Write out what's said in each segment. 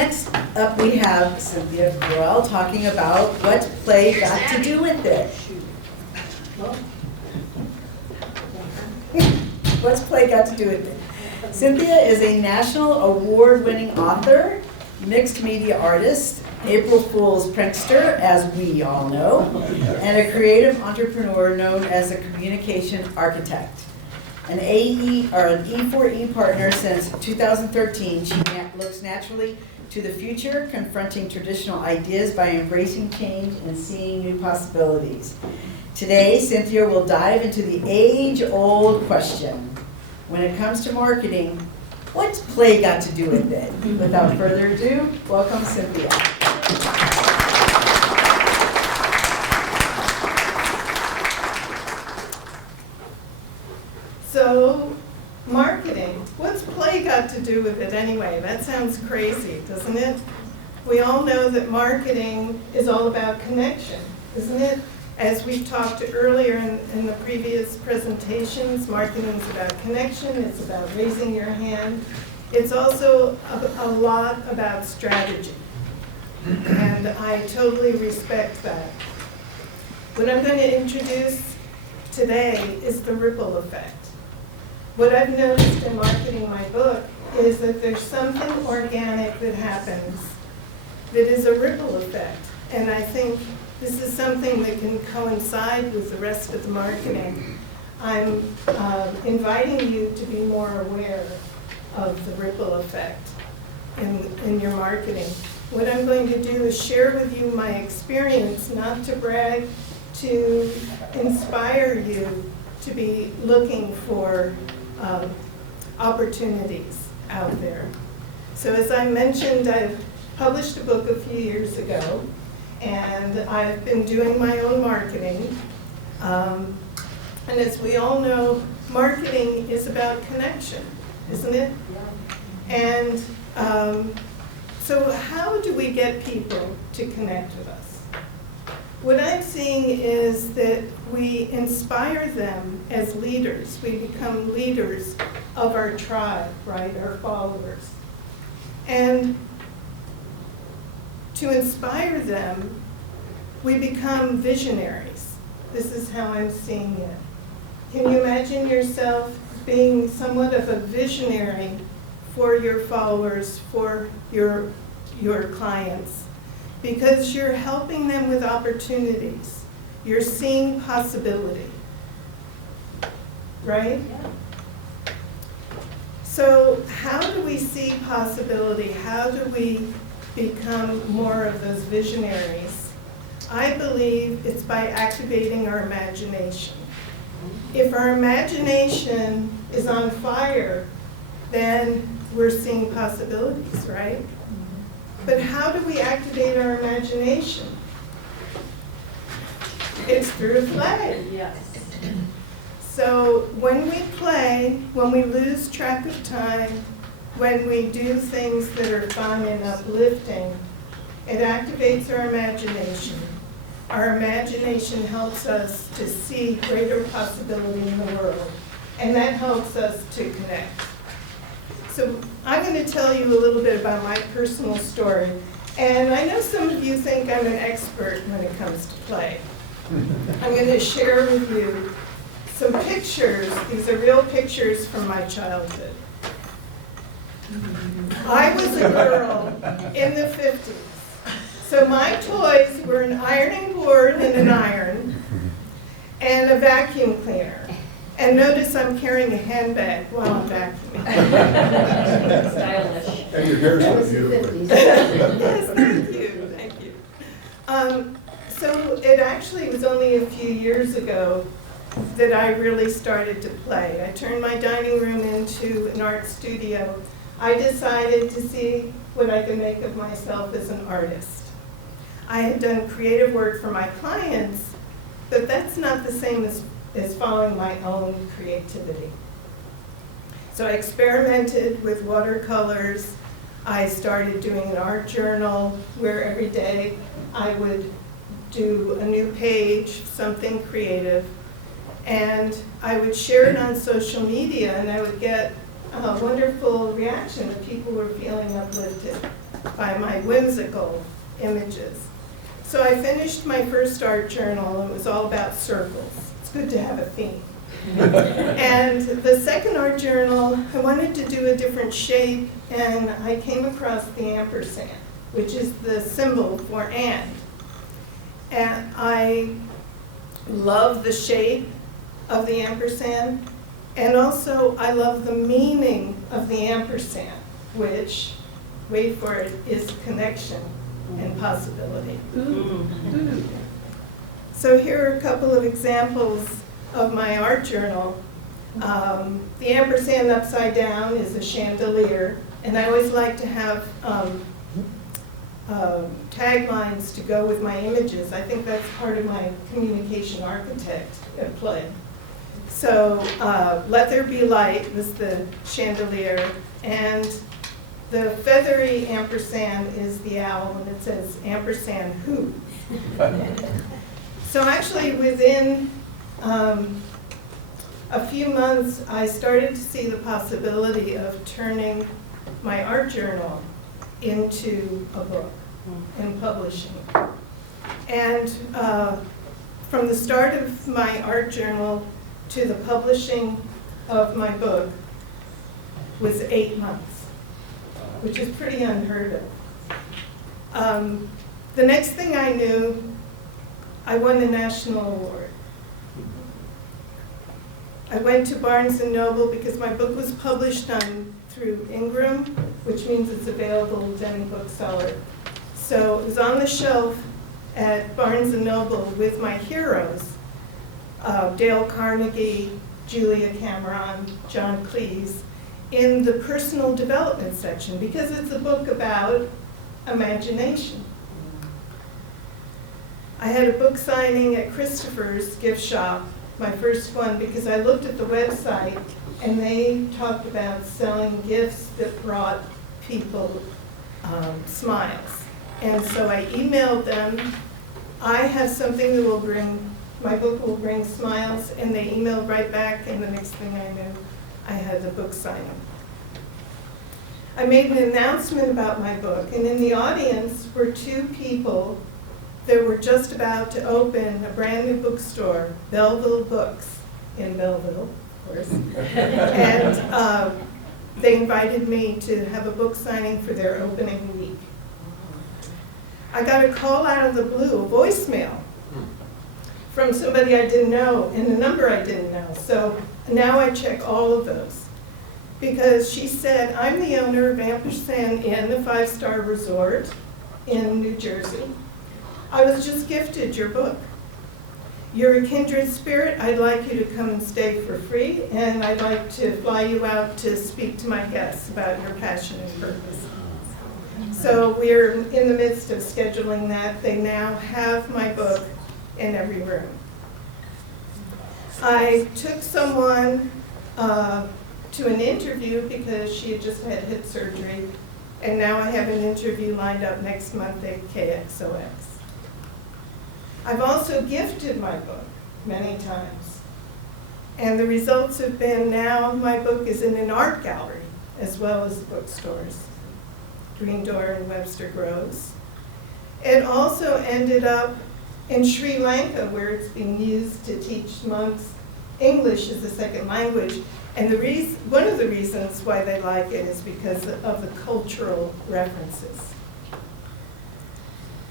Next up, we have Cynthia Correll talking about what play got to do with it. What's play got to do with it? Cynthia is a national award-winning author, mixed media artist, April Fool's prankster, as we all know, and a creative entrepreneur known as a communication architect. An e4e partner since 2013, she looks naturally to the future, confronting traditional ideas by embracing change and seeing new possibilities. Today, Cynthia will dive into the age-old question. When it comes to marketing, what's play got to do with it? Without further ado, welcome Cynthia. So, marketing, what's play got to do with it anyway? That sounds crazy, doesn't it? We all know that marketing is all about connection, isn't it? As we talked earlier in the previous presentations, marketing is about connection, it's about raising your hand. It's also a lot about strategy, and I totally respect that. What I'm going to introduce today is the ripple effect. What I've noticed in marketing my book is that there's something organic that happens that is a ripple effect, and I think this is something that can coincide with the rest of the marketing. I'm inviting you to be more aware of the ripple effect in your marketing. What I'm going to do is share with you my experience, not to brag, to inspire you to be looking for opportunities out there. So as I mentioned, I've published a book a few years ago, and I've been doing my own marketing. And as we all know, marketing is about connection, isn't it? And so how do we get people to connect with us? What I'm seeing is that we inspire them as leaders. We become leaders of our tribe, right, our followers. And to inspire them, we become visionaries. This is how I'm seeing it. Can you imagine yourself being somewhat of a visionary for your followers, for your clients? Because you're helping them with opportunities. You're seeing possibility, right? Yeah. So how do we see possibility? How do we become more of those visionaries? I believe it's by activating our imagination. If our imagination is on fire, then we're seeing possibilities, right? But how do we activate our imagination? It's through play. Yes. So when we play, when we lose track of time, when we do things that are fun and uplifting, it activates our imagination. Our imagination helps us to see greater possibility in the world, and that helps us to connect. So I'm going to tell you a little bit about my personal story, and I know some of you think I'm an expert when it comes to play. I'm going to share with you some pictures. These are real pictures from my childhood. I was a girl in the 50s. So my toys were an ironing board and an iron and a vacuum cleaner. And notice I'm carrying a handbag while I'm vacuuming. Stylish. And your hair's so beautiful. Yes, thank you, thank you. So it actually was only a few years ago that I really started to play. I turned my dining room into an art studio. I decided to see what I could make of myself as an artist. I had done creative work for my clients, but that's not the same as following my own creativity. So I experimented with watercolors. I started doing an art journal where every day I would do a new page, something creative, and I would share it on social media, and I would get a wonderful reaction that people were feeling uplifted. by my whimsical images. So I finished my first art journal, and it was all about circles. It's good to have a theme. And the second art journal, I wanted to do a different shape, and I came across the ampersand, which is the symbol for and. And I love the shape of the ampersand, and also I love the meaning of the ampersand, which, wait for it, is connection and possibility. So here are a couple of examples of my art journal. The ampersand upside down is a chandelier, and I always like to have taglines to go with my images. I think that's part of my communication architect play. So let there be light was the chandelier, and the feathery ampersand is the owl, and it says ampersand who. So actually within a few months, I started to see the possibility of turning my art journal into a book and publishing. And from the start of my art journal to the publishing of my book was 8 months, which is pretty unheard of. The next thing I knew, I won a national award. I went to Barnes & Noble because my book was published through Ingram, which means it's available with any bookseller. So it was on the shelf at Barnes & Noble with my heroes, Dale Carnegie, Julia Cameron, John Cleese, in the personal development section, because it's a book about imagination. I had a book signing at Christopher's gift shop, my first one, because I looked at the website and they talked about selling gifts that brought people smiles. And so I emailed them, I have something that will bring, my book will bring smiles, and they emailed right back, and the next thing I knew, I had the book signing. I made an announcement about my book, and in the audience were 2 people that were just about to open a brand new bookstore, Belleville Books, in Belleville, of course. And they invited me to have a book signing for their opening week. I got a call out of the blue, a voicemail, from somebody I didn't know and a number I didn't know. So now I check all of those. Because she said, I'm the owner of Ampersand Inn, a 5-star resort in New Jersey. I was just gifted your book. You're a kindred spirit. I'd like you to come and stay for free, and I'd like to fly you out to speak to my guests about your passion and purpose. So we're in the midst of scheduling that. They now have my book in every room. I took someone to an interview because she had just had hip surgery, and now I have an interview lined up next month at KXOX. I've also gifted my book many times, and the results have been now my book is in an art gallery as well as bookstores, Green Door and Webster Groves. It also ended up in Sri Lanka, where it's being used to teach monks English as a second language. And one of the reasons why they like it is because of the cultural references.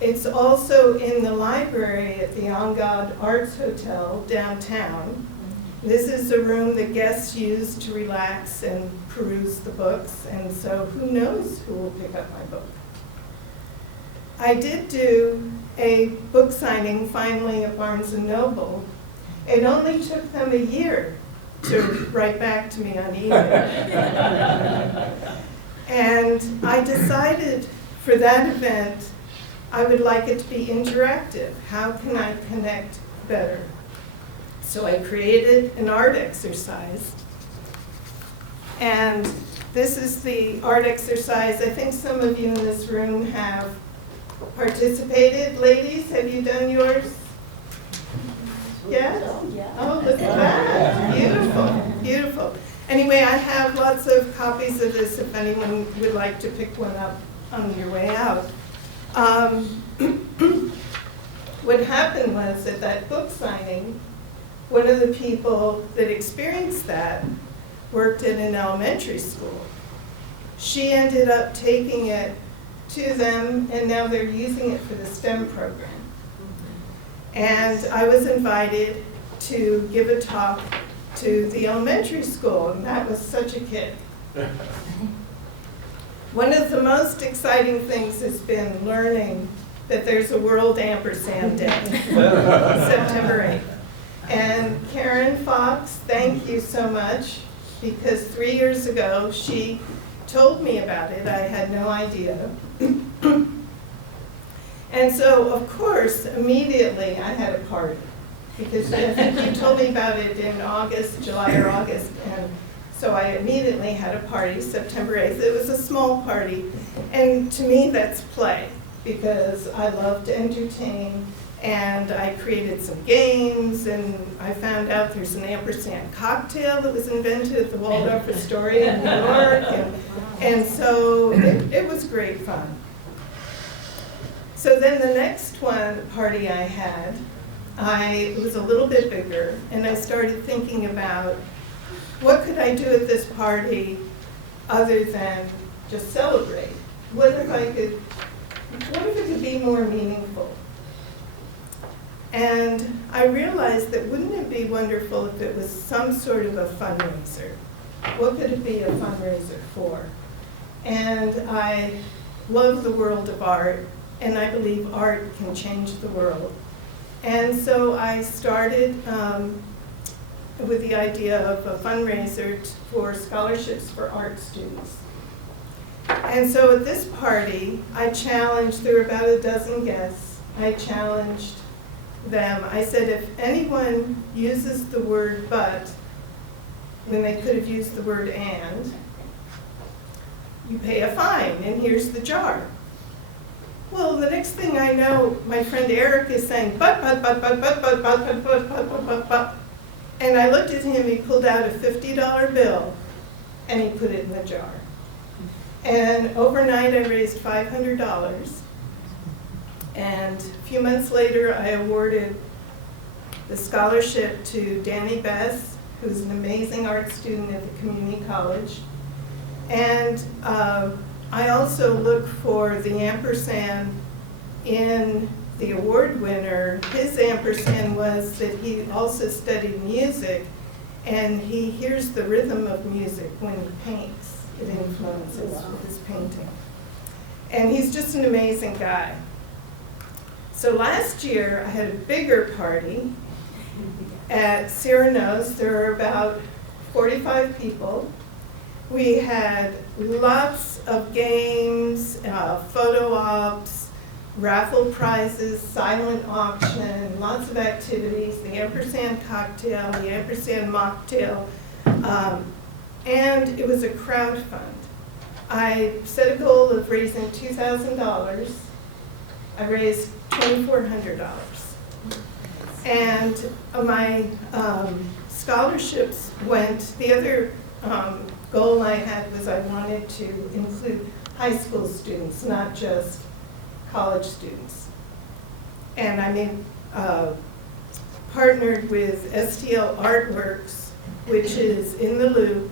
It's also in the library at the Angad Arts Hotel downtown. This is a room that guests use to relax and peruse the books, and so who knows who will pick up my book. I did do a book signing finally at Barnes & Noble. It only took them a year to write back to me on email. And I decided for that event, I would like it to be interactive. How can I connect better? So I created an art exercise. And this is the art exercise. I think some of you in this room have participated. Ladies, have you done yours? Yes? Oh, look at that. Beautiful, beautiful. Anyway, I have lots of copies of this if anyone would like to pick one up on your way out. What happened was at that book signing, one of the people that experienced that worked in an elementary school. She ended up taking it to them, and now they're using it for the STEM program. And I was invited to give a talk to the elementary school, and that was such a kick. One of the most exciting things has been learning that there's a World Ampersand Day, September 8th. And Karen Fox, thank you so much, because 3 years ago she told me about it. I had no idea. And so, of course, immediately I had a party, because I think you told me about it in August, July or August, and so I immediately had a party, September 8th. It was a small party, and to me that's play, because I love to entertain, and I created some games, and I found out there's an ampersand cocktail that was invented at the Waldorf Astoria in New York, and so it was great fun. So then the next party I had, it was a little bit bigger, and I started thinking about what could I do at this party other than just celebrate? What if it could be more meaningful? And I realized that wouldn't it be wonderful if it was some sort of a fundraiser? What could it be a fundraiser for? And I love the world of art, and I believe art can change the world. And so I started with the idea of a fundraiser for scholarships for art students. And so at this party, I challenged, there were about a dozen guests, I challenged them. I said, if anyone uses the word but when they could have used the word and, you pay a fine, and here's the jar. Well, the next thing I know, my friend Eric is saying, but. And I looked at him, he pulled out a $50 bill, and he put it in the jar. And overnight, I raised $500. And a few months later, I awarded the scholarship to Danny Bess, who's an amazing art student at the community college. And I also look for the ampersand in the award winner. His ampersand was that he also studied music, and he hears the rhythm of music when he paints. It influences his painting. And he's just an amazing guy. So last year, I had a bigger party at Cyrano's. There were about 45 people. We had lots of games, photo ops, raffle prizes, silent auction, lots of activities, the ampersand cocktail, the ampersand mocktail, and it was a crowd fund. I set a goal of raising $2,000. I raised $2,400. And my scholarships went, the other goal I had was I wanted to include high school students, not just college students. And I partnered with STL Artworks, which is in the Loop,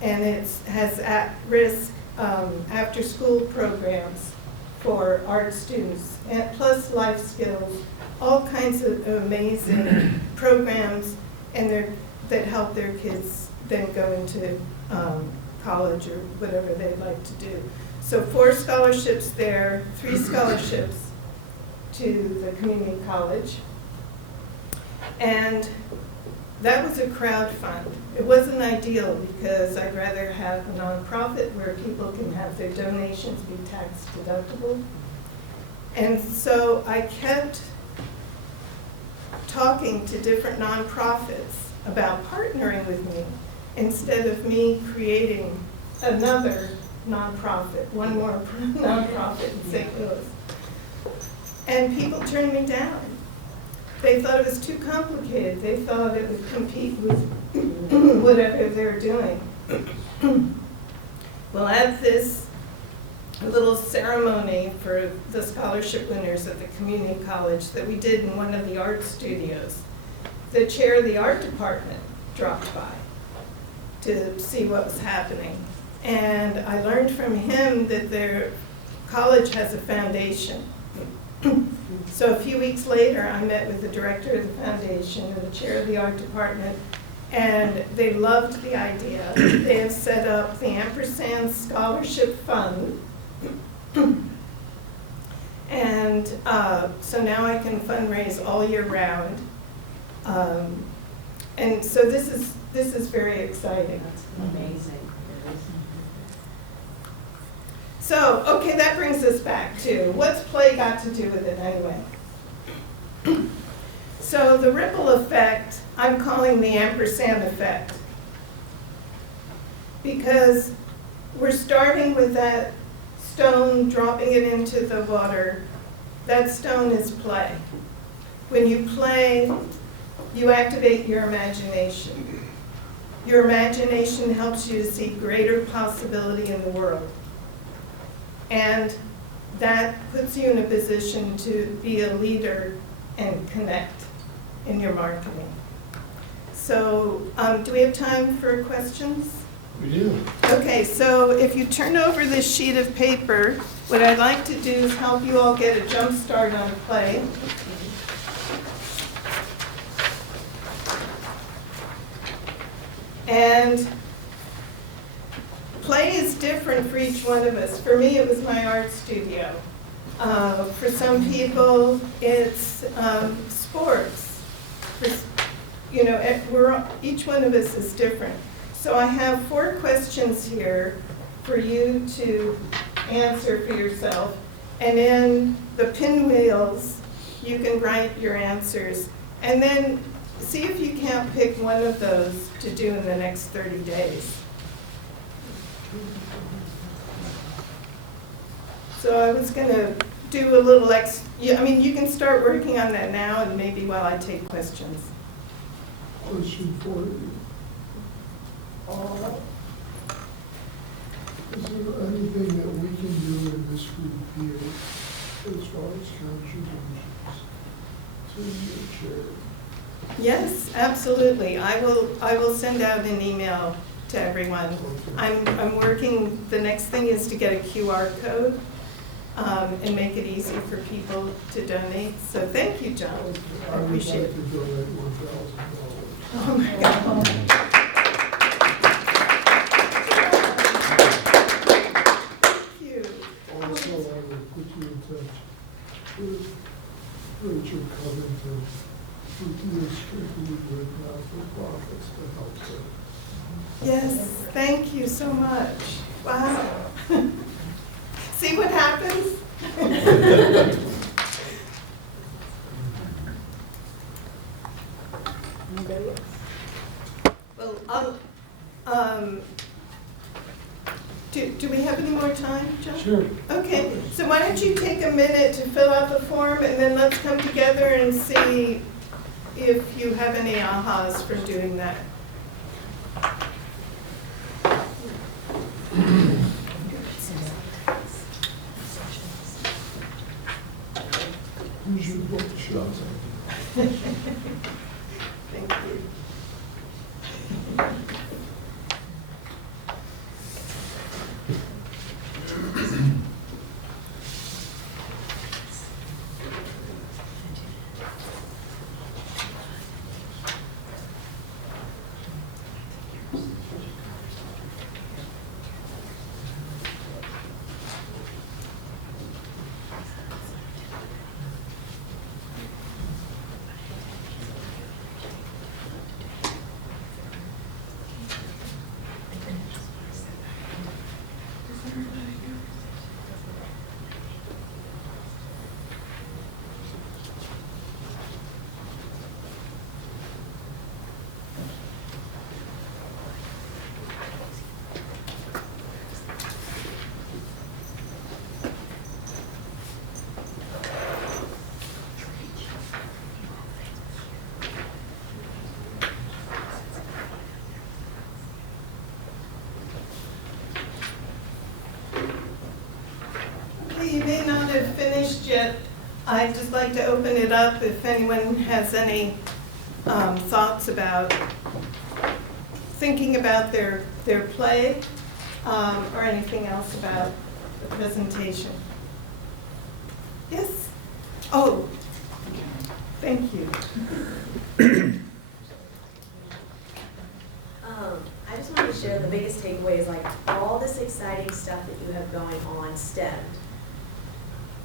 and it has at-risk after-school programs for art students, and plus life skills, all kinds of amazing programs, and that help their kids then go into college or whatever they'd like to do. So 4 scholarships there, 3 scholarships to the community college. And that was a crowd fund. It wasn't ideal because I'd rather have a nonprofit where people can have their donations be tax deductible. And so I kept talking to different nonprofits about partnering with me instead of me creating another nonprofit, one more nonprofit in St. Louis. And people turned me down. They thought it was too complicated. They thought it would compete with whatever they're doing. Well, at this a little ceremony for the scholarship winners at the community college that we did in one of the art studios. The chair of the art department dropped by to see what was happening. And I learned from him that their college has a foundation. So a few weeks later, I met with the director of the foundation and the chair of the art department, and they loved the idea. They have set up the Ampersand Scholarship Fund. And so now I can fundraise all year round. And so this is very exciting. That's amazing. So, okay, that brings us back to, what's play got to do with it anyway? So the ripple effect, I'm calling the ampersand effect. Because we're starting with that stone, dropping it into the water. That stone is play. When you play, you activate your imagination. Your imagination helps you to see greater possibility in the world. And that puts you in a position to be a leader and connect in your marketing. So, do we have time for questions? We do. Okay, so if you turn over this sheet of paper, what I'd like to do is help you all get a jump start on play. And play is different for each one of us. For me, it was my art studio. For some people, it's sports. You know, each one of us is different. So I have 4 questions here for you to answer for yourself. And in the pinwheels, you can write your answers. And then see if you can't pick one of those to do in the next 30 days. So I was going to do a little you can start working on that now and maybe while I take questions. Question for you. Is there anything that we can do in this group here as far as contributions to your charity? Yes, absolutely. I will send out an email to everyone. I'm working, the next thing is to get a QR code and make it easy for people to donate. So thank you, John. I appreciate it. I would like to donate $1,000. Oh my God. Thank you. Also, I will put you in touch with Rachel Covington, who deals strictly with not-for-profits to help them. Yes, thank you so much. Wow. See what happens? Anybody else? Well, do we have any more time, John? Sure. Okay, so why don't you take a minute to fill out the form and then let's come together and see if you have any ahas from doing that. You should book the shots. Thank you. have finished yet. I'd just like to open it up if anyone has any thoughts about thinking about their play or anything else about the presentation. Yes? Oh, thank you. I just wanted to share the biggest takeaway is like all this exciting stuff that you have going on stemmed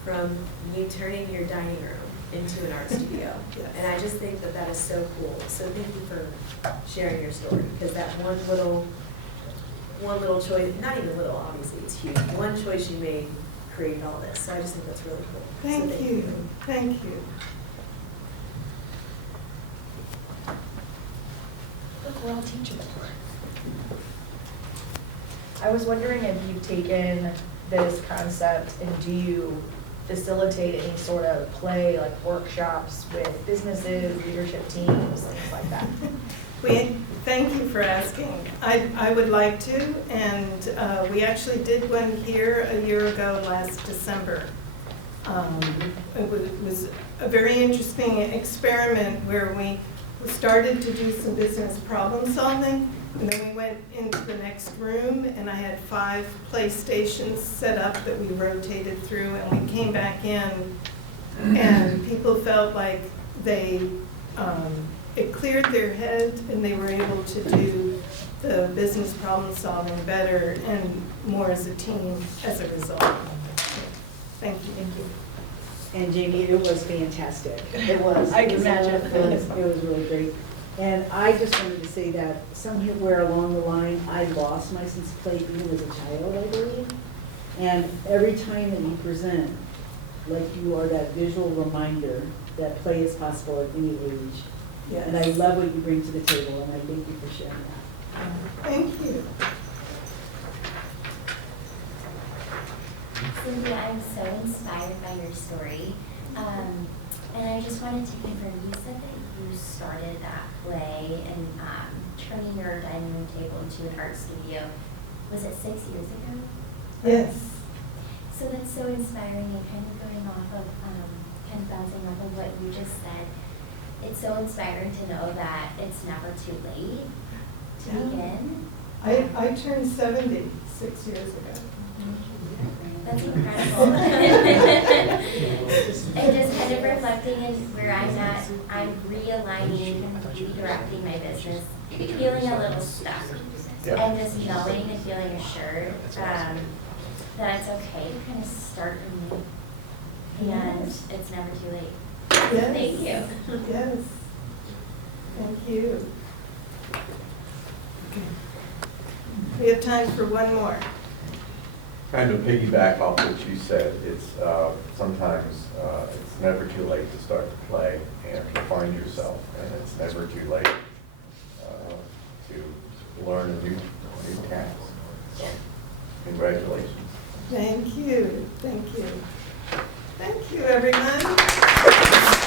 from you turning your dining room into an art studio. Yes. And I just think that that is so cool. So thank you for sharing your story, because that one little choice, not even little, obviously it's huge, one choice you made created all this. So I just think that's really cool. Thank So you. Thank you. We're all teachers. I was wondering if you've taken this concept and do you facilitate any sort of play, like workshops with businesses, leadership teams, things like that? Thank you for asking. I would like to, and we actually did one here a year ago last December. It was a very interesting experiment where we started to do some business problem solving, and then we went into the next room, and I had 5 playstations set up that we rotated through, and we came back in, and people felt like it cleared their head, and they were able to do the business problem solving better and more as a team as a result. Thank you. Thank you. And Jamie, it was fantastic. It was. I can imagine. It was really great. And I just wanted to say that somewhere along the line, I lost my sense of play even as a child, I believe. And every time that you present, like you are that visual reminder that play is possible at any age. Yes. And I love what you bring to the table, and I thank you for sharing that. Thank you. Cynthia, I'm so inspired by your story. And I just wanted to confirm, you said that you started that play and turning your dining room table into an art studio. Was it 6 years ago? Yes. So that's so inspiring, and kind of going off of, kind of bouncing off of what you just said. It's so inspiring to know that it's never too late to begin. I turned 70 6 years ago. That's incredible. And just kind of reflecting in where I'm at, I'm realigning and redirecting my business, feeling a little stuck. Yeah. And just knowing and feeling assured that it's okay to kind of start anew. And it's never too late. Yes. Thank you. Yes. Thank you. We have time for one more. Kind of piggyback off what you said, it's sometimes it's never too late to start to play and to find yourself, and it's never too late to learn a new task. So, congratulations. Thank you. Thank you. Thank you, everyone.